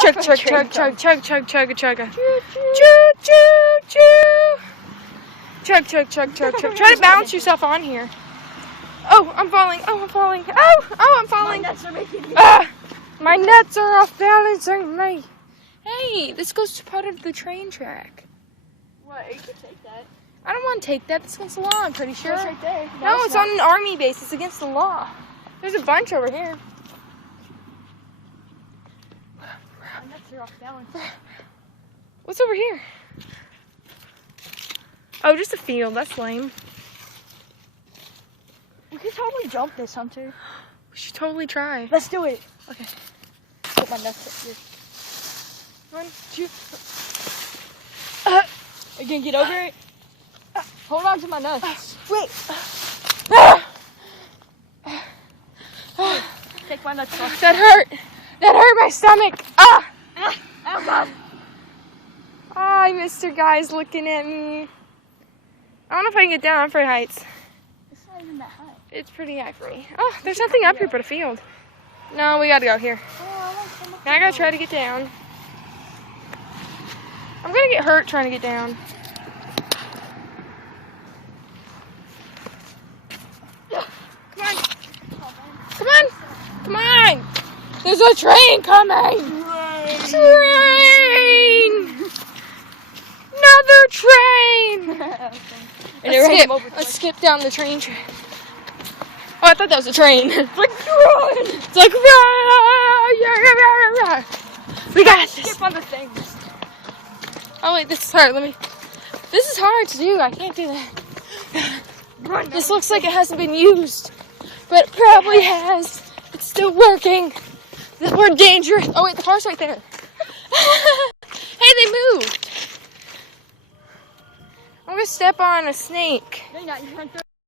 Chug, chug, chug, chug, chug, chug, chug, chug. Choo, choo, choo. Chug, chug, chug, chug, chug. Try to balance yourself on here. Oh, I'm falling. Oh, I'm falling. Oh, I'm falling. My nuts are making me. My nuts are off balancing me. Hey, this goes to part of the train track. What? You can take that. I don't want to take that. This one's the law, I'm pretty sure. It's right there. No, it's on an army base. It's against the law. There's a bunch over here. My nuts are off balance. What's over here? Oh, just a field. That's lame. We could totally jump this, Hunter. We should totally try. Let's do it. Okay. Put my nuts up here. 1, 2. Are you gonna get over it? Hold on to my nuts. Wait. Take my nuts off. That hurt. That hurt my stomach. Ah! Oh God. Hi, Mr. Guy's looking at me. I don't know if I can get down. I'm afraid of heights. It's not even that high. It's pretty high for me. Oh, there's nothing up here but a field. No, we gotta go here. Now I gotta try to get down. I'm gonna get hurt trying to get down. Come on. Come on. Come on. There's a train coming. Train. Another train. Let's skip down the train track. Oh, I thought that was a train. It's like run. It's like run. We got this. Skip on the things. Oh wait, this is hard. This is hard to do. I can't do that. Run. This looks like it hasn't been used, but it probably has. It's still working. We're dangerous. Oh wait, the car's right there. Hey, they moved. I'm gonna step on a snake. No, you're not. You're gonna throw